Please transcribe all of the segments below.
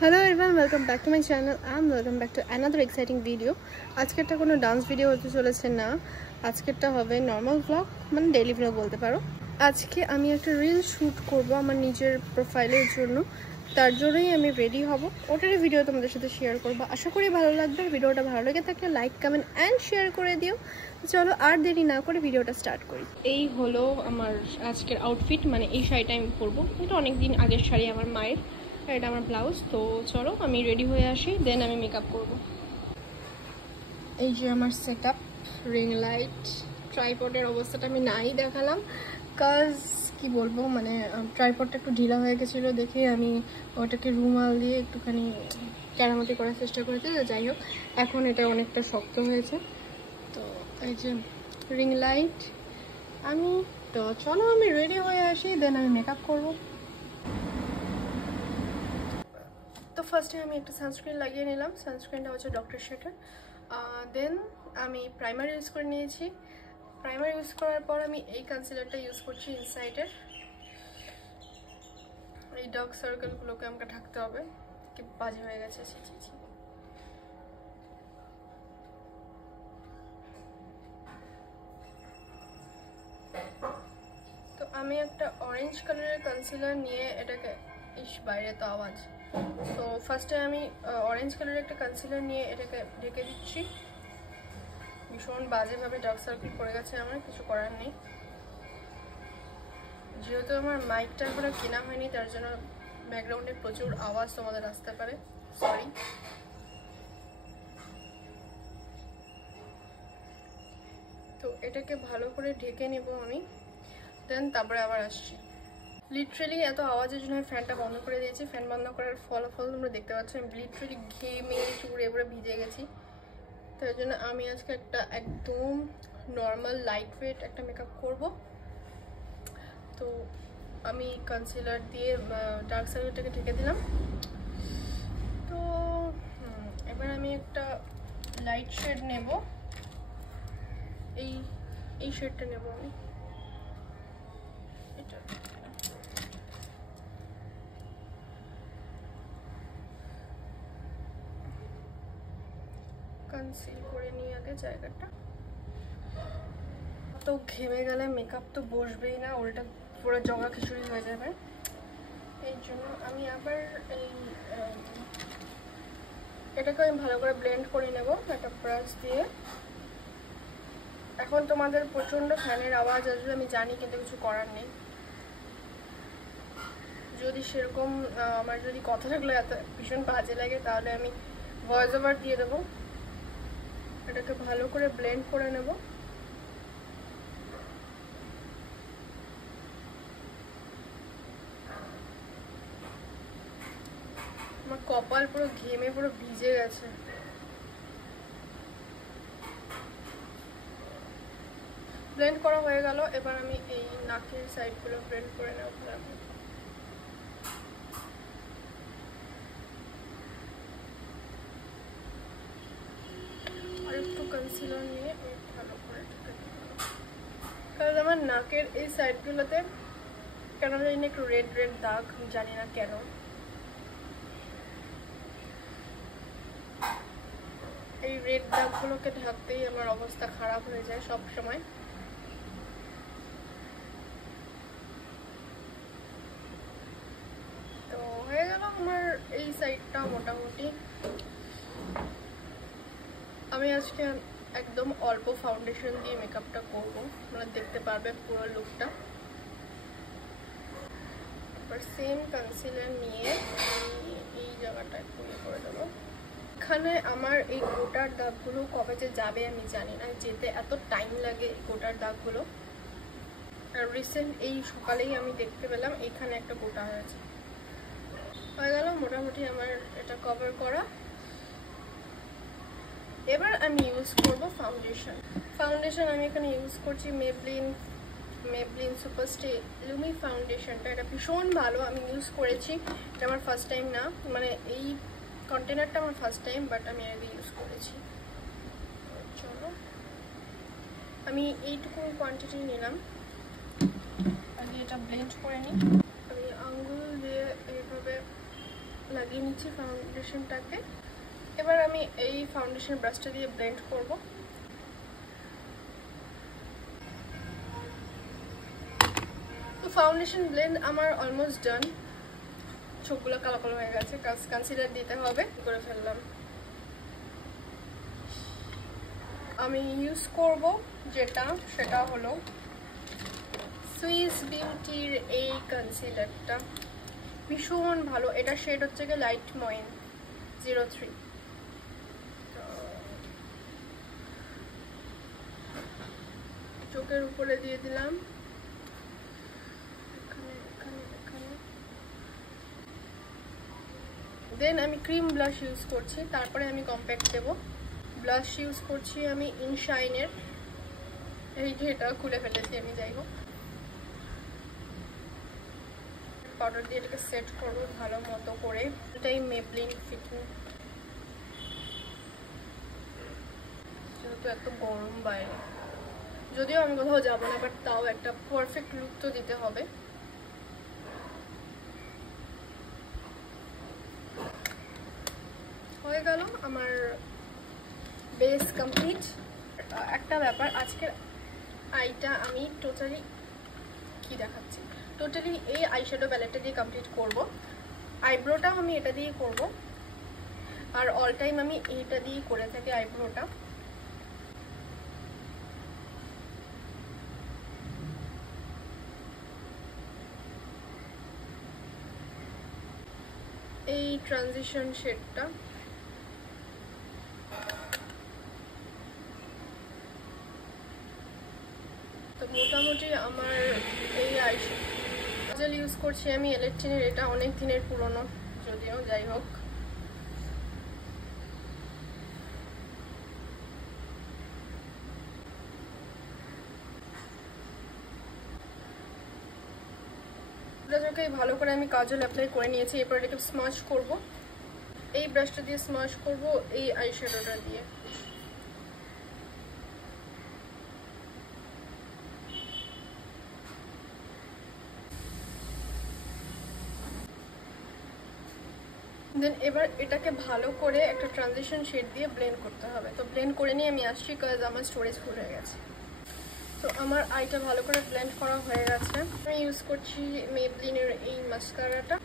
Hello everyone, welcome back to my channel and welcome back to another exciting video. আজকেরটা কোনো dance video হতে চলেছে না, আজকেরটা হবে normal blog, মানে ডেইলি ব্লগ বলতে পারো। আজকে আমি একটা রিল শ্যুট করব আমার নিজের প্রোফাইলের জন্য, তার জন্যই আমি রেডি হব। ওটারই ভিডিও তোমাদের সাথে শেয়ার করব, আশা করি ভালো লাগবে। ভিডিওটা ভালো লেগে থাকলে লাইক কমেন্ট অ্যান্ড শেয়ার করে দিও। চলো আর দেরি না করে ভিডিওটা স্টার্ট করি। এই হলো আমার আজকের আউটফিট, মানে এই শাড়িটা আমি পরবো। এটা অনেক দিন আগের শাড়ি আমার মায়ের, এটা আমার ব্লাউজ। তো চলো আমি রেডি হয়ে আসি, দেন আমি মেকআপ করব। এই যে আমার সেটআপ, রিং লাইট, ট্রাইপডের অবস্থাটা আমি নাই দেখালাম, কাজ কি বলবো, মানে ট্রাইপডটা একটু ঢিলা হয়ে গেছিলো দেখে আমি ওটাকে রুমাল দিয়ে একটুখানি কেরামতি করার চেষ্টা করেছি। যাই হোক, এখন এটা অনেকটা শক্ত হয়েছে। তো এই যে রিং লাইট আমি, তো চলো আমি রেডি হয়ে আসি, দেন আমি মেকআপ করবো। তো ফার্স্টে আমি একটা সানস্ক্রিন লাগিয়ে নিলাম, সানস্ক্রিনটা হচ্ছে ডক্টর শেটার। দেন আমি প্রাইমার ইউজ করে নিয়েছি। প্রাইমার ইউজ করার পর আমি এই কনসিলারটা ইউজ করছি ইনসাইডের। এই ডার্ক সার্কেলগুলোকে আমাকে ঢাকতে হবে, কি বাজে হয়ে গেছে। তো আমি একটা অরেঞ্জ কালারের কনসিলার নিয়ে এটাকে, বাইরে তো আওয়াজ। তো ফার্স্টে আমি অরেঞ্জ কালারের একটা কনসিলার নিয়ে এটাকে ঢেকে দিচ্ছি। ভীষণ বাজেভাবে ডার্ক সার্কেল পড়ে গেছে, আমার কিছু করার নেই। যেহেতু আমার মাইকটা এখনো কেনা হয়নি, তার জন্য ব্যাকগ্রাউন্ডে প্রচুর আওয়াজ তোমাদের আসতে পারে, সরি। তো এটাকে ভালো করে ঢেকে নেব আমি, দেন তারপরে আবার আসছি। লিটারেলি এত আওয়াজের জন্য আমি ফ্যানটা বন্ধ করে দিয়েছি। ফ্যান বন্ধ করার ফলাফল তোমরা দেখতে পাচ্ছ, আমি লিটারেলি ঘেমে চুড়ে পুরো ভিজে গেছি। তার জন্য আমি আজকে একটা একদম নর্মাল লাইট ওয়েট একটা মেকআপ করব। তো আমি কনসিলার দিয়ে ডার্ক সার্কেলটাকে ঢেকে দিলাম। তো এবার আমি একটা লাইট শেড নেব, এই শেডটা নেব আমি। এটা কনসিল করে নিই আগে জায়গাটা। তো ঘেমে গেলে মেকআপ তো বসবেই না, উল্টা পুরো জগা খিচুড়ি হয়ে যাবে। এই জন্য আমি আবার এটাকে আমি ভালো করে ব্লেন্ড করে নেব একটা ব্রাশ দিয়ে। এখন তোমাদের প্রচণ্ড ফ্যানের আওয়াজ আসবে আমি জানি, কিন্তু কিছু করার নেই। যদি সেরকম আমার যদি কথাগুলো এত ভীষণ বাজে লাগে, তাহলে আমি ভয়েস ওভার দিয়ে দেবো। এটাকে ভালো করে ব্লেন্ড করে নেব। আমার কপাল পুরো ঘেমে পুরো ভিজে গেছে। ব্লেন্ড করা হয়ে গেল, এবার আমি এই নাকের সাইডগুলো ব্লেন্ড করে নেব। আর একটু কনসিলার নিয়ে ভালো করে ঢেকে দেব, কারণ আমার নাকের এই সাইডগুলোতে কেন জানি না একটু রেড রেড দাগ, জানি না কেন। এই রেড দাগগুলোকে ঢাকতেই আমার অবস্থা খারাপ হয়ে যায় সব সময়। তো হয়ে গেল আমার এই সাইডটা মোটামুটি। আমি আজকে একদম অল্প ফাউন্ডেশন দিয়ে মেকআপটা করবো, মানে দেখতে পারবে পুরো লুকটা। এবার সেম কনসিলার নিয়ে এই জায়গাটায় করে দেবো। এখানে আমার এই গোটার দাগগুলো কবে যে যাবে আমি জানি না, যেতে এত টাইম লাগে গোটার দাগগুলো। আর রিসেন্ট এই সকালেই আমি দেখতে পেলাম এখানে একটা গোটা হয়েছে। হয়ে গেল মোটামুটি আমার এটা কভার করা। এবার আমি ইউজ করব ফাউন্ডেশন। আমি এখানে ইউজ করছি মেবলিন সুপারস্টে লুমি ফাউন্ডেশনটা। এটা ভীষণ ভালো, আমি ইউজ করেছি। এটা আমার ফার্স্ট টাইম না, মানে এই কন্টেনারটা আমার ফার্স্ট টাইম, বাট আমি আগে ইউজ করেছি। চলো আমি এইটুকু কোয়ান্টিটি নিলাম, আগে এটা ব্লেন্ড করে নিই। আমি আঙ্গুল দিয়ে এইভাবে লাগিয়ে নিচ্ছি ফাউন্ডেশনটাকে। এবার আমি এই ফাউন্ডেশন ব্রাশটা দিয়ে ব্লেন্ড করব। তো ফাউন্ডেশন ব্লেন্ড আমার অলমোস্ট ডান। চোখগুলো কালো কালো হয়ে গেছে, কনসিলার দিতে হবে, করে ফেললাম। আমি ইউজ করব যেটা, সেটা হলো সুইস বিউটির এই কনসিলারটা। ভীষণ ভালো, এটা শেড হচ্ছে গিয়ে লাইট ময়েন 03। চোখের উপরে দিয়ে দিলাম, দেন আমি ক্রিম ব্লাশ ইউজ করছি, তারপরে আমি কম্প্যাক্ট দেব। ব্লাশ ইউজ করছি আমি ইনশাইনের, এই যে এটা খুলে ফেলেছি আমি, যাই হোক। পাউডার দিয়ে এটাকে সেট করবো ভালো মতো করে। এটাই মেবলিন ফিটিং, যেহেতু এত গরম বাইরে, যদিও আমি কোথাও যাবো না, বাট তাও একটা পারফেক্ট লুক তো দিতে হবে। হয়ে গেল আমার বেস কমপ্লিট। একটা ব্যাপার, আজকের আইটা আমি টোটালি এই আইশ্যাডো প্যালেটটা দিয়ে কমপ্লিট করব। আইব্রোটাও আমি এটা দিয়ে করব, আর অল টাইম আমি এইটা দিয়ে করে থাকি আইব্রোটা। এই ট্রানজিশন শেডটা তো মোটামুটি আমার এই আইশ্যাডো ইউজ করছি আমি এলেকট্রিনের, এটা অনেক দিনের পুরনো যদিও, যাই হোক। ভালো করে আমি কাজল অ্যাপ্লাই করে নিয়েছি, এরপর এটাকে স্মাশ করব। এই ব্রাশটা দিয়ে স্মাশ করব এই আইশ্যাডোটা দিয়ে। দেন এবার এটাকে ভালো করে একটা ট্রানজিশন শেড দিয়ে ব্লেন্ড করতে হবে। তো ব্লেন্ড করে নিয়ে আমি আসছি, কাজ আমার স্টোরেজ ফুল হয়ে গেছে। তো আমার আইটা ভালো করে ব্লেন্ড করা হয়ে গেছে। আমি ইউজ করছি মেবলিনের এই মাস্কারাটা।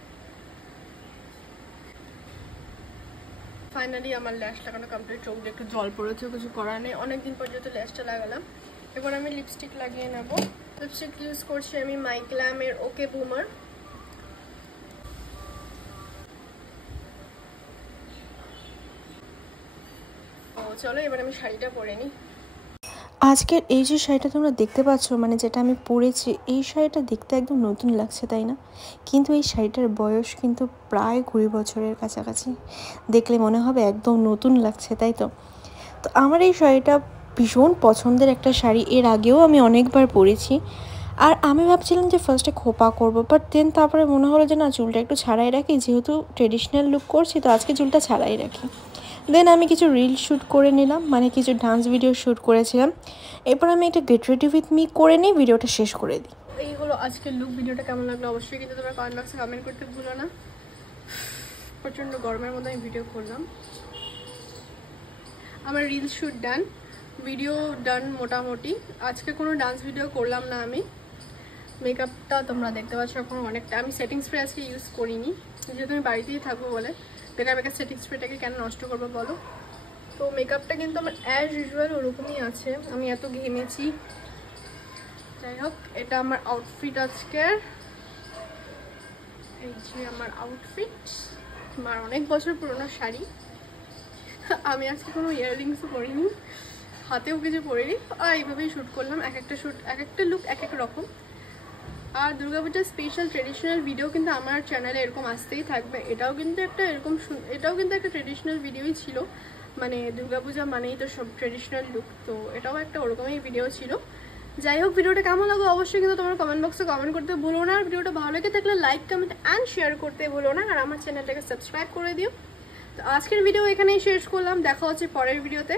ফাইনালি আমার ল্যাশ লাগানো কমপ্লিট। চোখ দিয়ে একটু জল পড়েছে, কিছু করার নেই, অনেকদিন পর্যন্ত ল্যাশটা লাগালাম। এবার আমি লিপস্টিক লাগিয়ে নেব। লিপস্টিক ইউজ করছি আমি মাইগ্ল্যামের ওকে বুমার। চলো এবার আমি শাড়িটা পরে নিই। আজকের এই যে শাড়িটা তোমরা দেখতে পাচ্ছ, মানে যেটা আমি পরেছি, এই শাড়িটা দেখতে একদম নতুন লাগছে, তাই না? কিন্তু এই শাড়িটার বয়স কিন্তু প্রায় 20 বছরের কাছাকাছি। দেখলে মনে হবে একদম নতুন লাগছে, তাই তো? তো আমার এই শাড়িটা ভীষণ পছন্দের একটা শাড়ি, এর আগেও আমি অনেকবার পরেছি। আর আমি ভাবছিলাম যে ফার্স্টে খোপা করবো, বাট দেন তারপরে মনে হলো যে না, চুলটা একটু ছাড়াই রাখি, যেহেতু ট্রেডিশনাল লুক করছি, তো আজকে চুলটা ছাড়াই রাখি। দেন আমি কিছু রিল শ্যুট করে নিলাম, মানে কিছু ডান্স ভিডিও শ্যুট করেছিলাম। এরপর আমি একটা গেট রেডি উইথ মি করে নিই, ভিডিওটা শেষ করে দিই। এই হলো আজকের লুক। ভিডিওটা কেমন লাগলো অবশ্যই কিন্তু তোমরা কমেন্ট বক্সে কমেন্ট করতে ভুলো না। প্রচণ্ড গরমের মধ্যে আমি ভিডিও করলাম। আমার রিল শ্যুট ডান, ভিডিও ডান মোটামুটি। আজকে কোনো ডান্স ভিডিও করলাম না আমি। মেকআপটা তোমরা দেখতে পাচ্ছ এখন অনেকটা। আমি সেটিং স্প্রে আজকে ইউজ করিনি, যেহেতু আমি বাড়িতেই থাকবো বলে। বেকার সেটিং স্প্রেটাকে কেন নষ্ট করবো বলো? তো মেকআপটা কিন্তু আমার অ্যাজ ইউজুয়াল ওরকমই আছে। আমি এত ঘেমেছি, যাই হোক। এটা আমার আউটফিট আজকের, এই যে আমার আউটফিট। আমার অনেক বছর পুরনো শাড়ি। আমি আজকে কোনো ইয়াররিংসও পরিনি, হাতেও কিছু পরিনি, আর এইভাবেই শ্যুট করলাম। এক একটা লুক এক এক রকম। আর দুর্গাপূজার স্পেশাল ট্রেডিশনাল ভিডিও কিন্তু আমার চ্যানেলে এরকম আসতেই থাকবে। এটাও কিন্তু একটা ট্রেডিশনাল ভিডিওই ছিল, মানে দুর্গাপূজা মানেই তো সব ট্রেডিশনাল লুক, তো এটাও একটা ওরকমই ভিডিও ছিল। যাই হোক, ভিডিওটা কেমন লাগলো অবশ্যই কিন্তু তোমার কমেন্ট বক্সে কমেন্ট করতে ভুলো না। আর ভিডিওটা ভালো লেগে থাকলে লাইক, কমেন্ট অ্যান্ড শেয়ার করতে ভুলো না। আর আমার চ্যানেলটাকে সাবস্ক্রাইব করে দিও। তো আজকের ভিডিও এখানেই শেষ করলাম, দেখা হচ্ছে পরের ভিডিওতে।